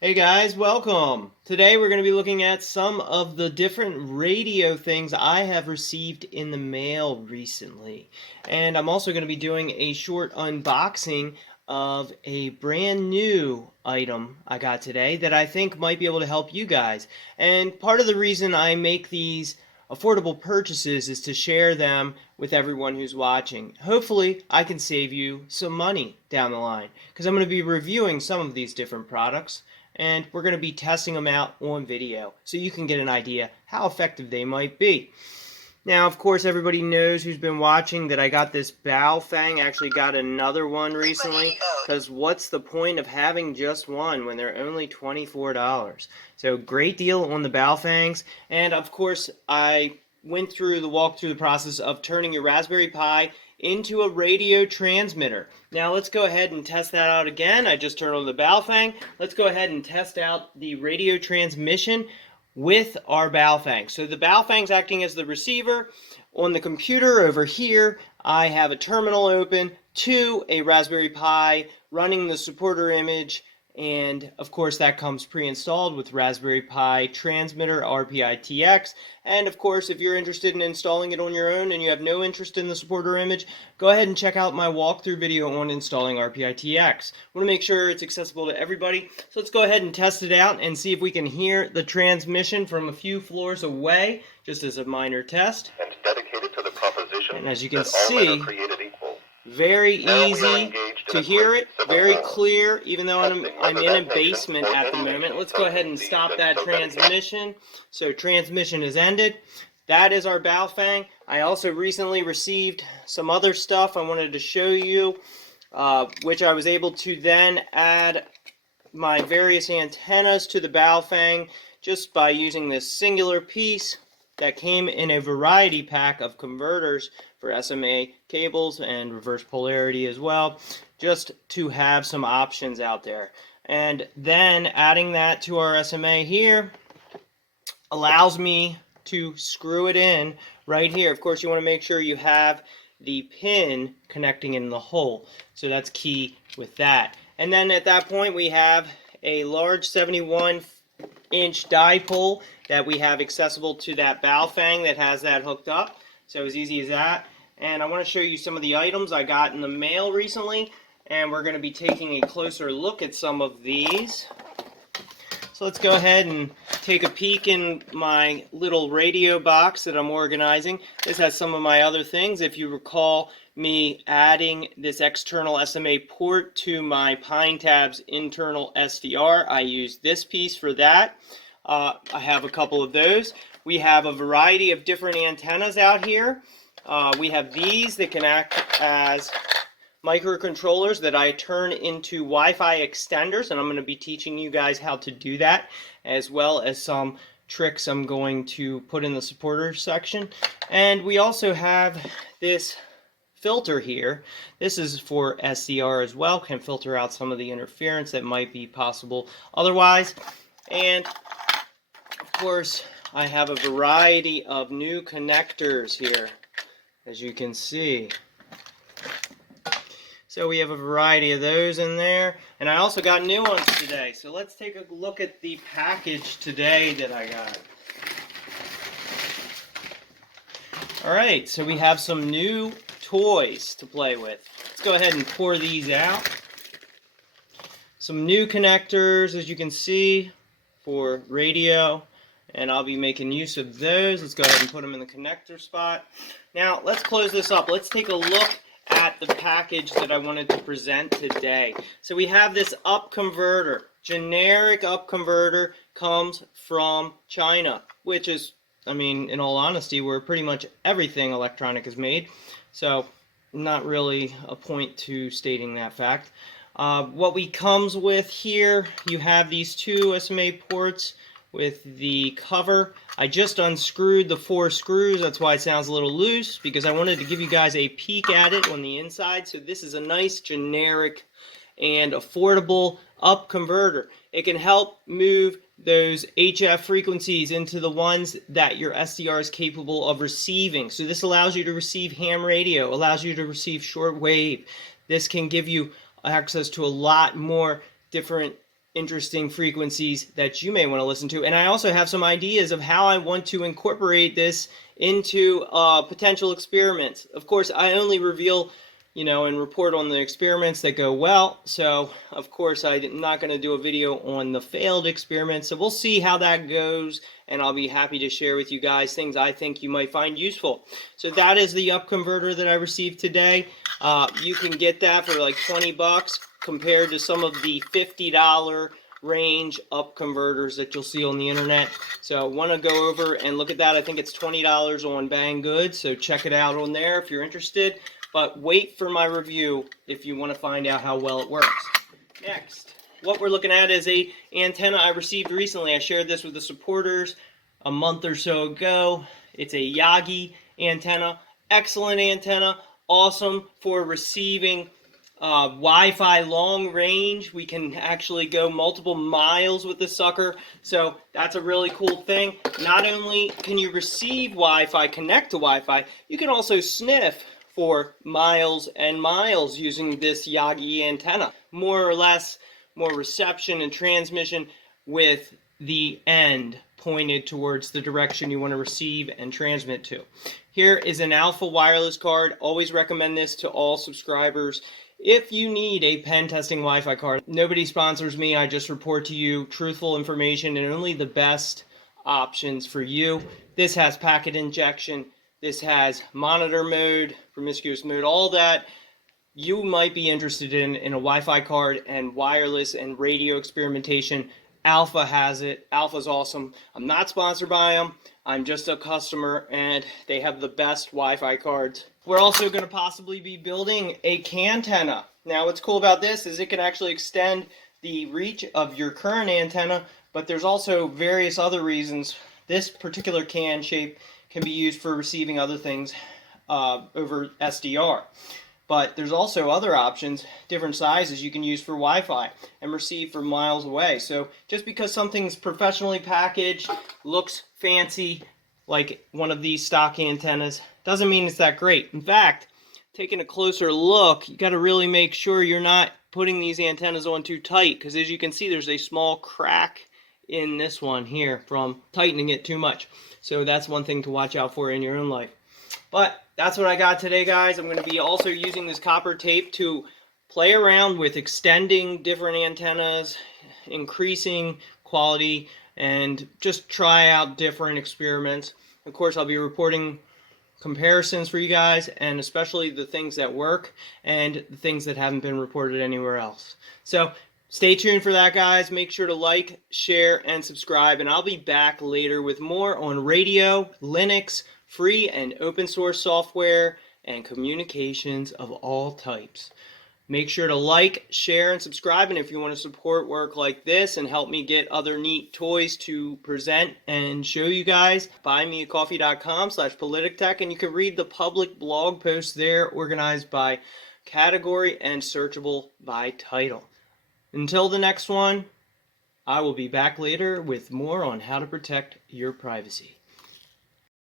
Hey guys, welcome! Today we're going to be looking at some of the different radio things I have received in the mail recently. And I'm also going to be doing a short unboxing of a brand new item I got today that I think might be able to help you guys. And part of the reason I make these affordable purchases is to share them with everyone who's watching. Hopefully, I can save you some money down the line because I'm going to be reviewing some of these different products and we're going to be testing them out on video so you can get an idea how effective they might be. Now, of course, everybody knows who's been watching that I got this Baofeng. I actually got another one recently because what's the point of having just one when they're only $24? So great deal on the Baofengs. And of course, I went through the process of turning your Raspberry Pi into a radio transmitter. Now let's go ahead and test that out again. I just turned on the Baofeng. Let's go ahead and test out the radio transmission with our Baofeng. So the Baofeng's acting as the receiver. On the computer over here, I have a terminal open to a Raspberry Pi running the supporter image, and of course that comes pre-installed with Raspberry Pi transmitter RPITX. And of course, if you're interested in installing it on your own and you have no interest in the supporter image, go ahead and check out my walkthrough video on installing RPITX. I want to make sure it's accessible to everybody, so let's go ahead and test it out and see if we can hear the transmission from a few floors away, just as a minor test. And dedicated to the proposition and as you can that all men see, are created equal. very easy to hear it, very battle. very clear, even though I'm in a that basement makes us at the more moment. Let's go ahead and stop that so dedicated. transmission. So transmission is ended. That is our Baofeng. I also recently received some other stuff I wanted to show you, which I was able to then add my various antennas to the Baofeng just by using this singular piece that came in a variety pack of converters for SMA cables and reverse polarity as well, just to have some options out there. And then adding that to our SMA here allows me to screw it in right here. Of course, you want to make sure you have the pin connecting in the hole, so that's key with that. And then at that point we have a large 71-inch dipole that we have accessible to that Baofeng that has that hooked up. So as easy as that. And I want to show you some of the items I got in the mail recently, and we're going to be taking a closer look at some of these. So let's go ahead and take a peek in my little radio box that I'm organizing. This has some of my other things. If you recall me adding this external SMA port to my PineTab's internal SDR, I used this piece for that. I have a couple of those. We have a variety of different antennas out here. We have these that can act as microcontrollers that I turn into Wi-Fi extenders, and I'm going to be teaching you guys how to do that, as well as some tricks I'm going to put in the supporter section. And we also have this filter here. This is for SDR as well, can filter out some of the interference that might be possible otherwise. And of course, I have a variety of new connectors here, as you can see. So we have a variety of those in there, and I also got new ones today. So let's take a look at the package today that I got. Alright, so we have some new toys to play with. Let's go ahead and pour these out. Some new connectors, as you can see, for radio, and I'll be making use of those. Let's go ahead and put them in the connector spot. Now, let's close this up. Let's take a look at the package that I wanted to present today. So we have this Upconverter. Generic Upconverter, comes from China, which is, I mean, in all honesty, where pretty much everything electronic is made. So not really a point to stating that fact. What we comes with here, you have these two SMA ports with the cover. I just unscrewed the 4 screws, that's why it sounds a little loose, because I wanted to give you guys a peek at it on the inside. So this is a nice generic and affordable up converter. It can help move those HF frequencies into the ones that your SDR is capable of receiving. So this allows you to receive ham radio, allows you to receive shortwave. This can give you access to a lot more different interesting frequencies that you may want to listen to. And I also have some ideas of how I want to incorporate this into potential experiments. Of course, I only reveal, and report on the experiments that go well. So, of course, I'm not going to do a video on the failed experiments. So we'll see how that goes, and I'll be happy to share with you guys things I think you might find useful. So that is the Upconverter that I received today. You can get that for like 20 bucks compared to some of the $50 range Upconverters that you'll see on the internet. So I want to go over and look at that. I think it's $20 on Banggood, so check it out on there if you're interested. But wait for my review if you want to find out how well it works. Next, what we're looking at is a antenna I received recently. I shared this with the supporters a month or so ago. It's a Yagi antenna. Excellent antenna. Awesome for receiving Wi-Fi long range. We can actually go multiple miles with this sucker, so that's a really cool thing. Not only can you receive Wi-Fi, connect to Wi-Fi, you can also sniff for miles and miles using this Yagi antenna. More or less, more reception and transmission with the end pointed towards the direction you want to receive and transmit to. Here is an Alfa wireless card. Always recommend this to all subscribers. If you need a pen testing Wi-Fi card, nobody sponsors me. I just report to you truthful information and only the best options for you. This has packet injection. This has monitor mode, promiscuous mode, all that you might be interested in a Wi-Fi card and wireless and radio experimentation. Alfa has it. Alfa's awesome. I'm not sponsored by them. I'm just a customer, and they have the best Wi-Fi cards. We're also going to possibly be building a cantenna. Now, what's cool about this is it can actually extend the reach of your current antenna, but there's also various other reasons. This particular can shape can be used for receiving other things over SDR. But there's also other options, different sizes you can use for Wi-Fi and receive from miles away. So just because something's professionally packaged, looks fancy, like one of these stock antennas, doesn't mean it's that great. In fact, taking a closer look, you got to really make sure you're not putting these antennas on too tight, because as you can see, there's a small crack in this one here from tightening it too much. So that's one thing to watch out for in your own life. But that's what I got today, guys. I'm going to be also using this copper tape to play around with extending different antennas, increasing quality, and just try out different experiments. Of course, I'll be reporting comparisons for you guys, and especially the things that work and the things that haven't been reported anywhere else. So stay tuned for that, guys. Make sure to like, share, and subscribe, and I'll be back later with more on radio, Linux, free and open source software, and communications of all types. Make sure to like, share, and subscribe, and if you want to support work like this and help me get other neat toys to present and show you guys, buymeacoffee.com/politictech, and you can read the public blog posts there organized by category and searchable by title. Until the next one, I will be back later with more on how to protect your privacy.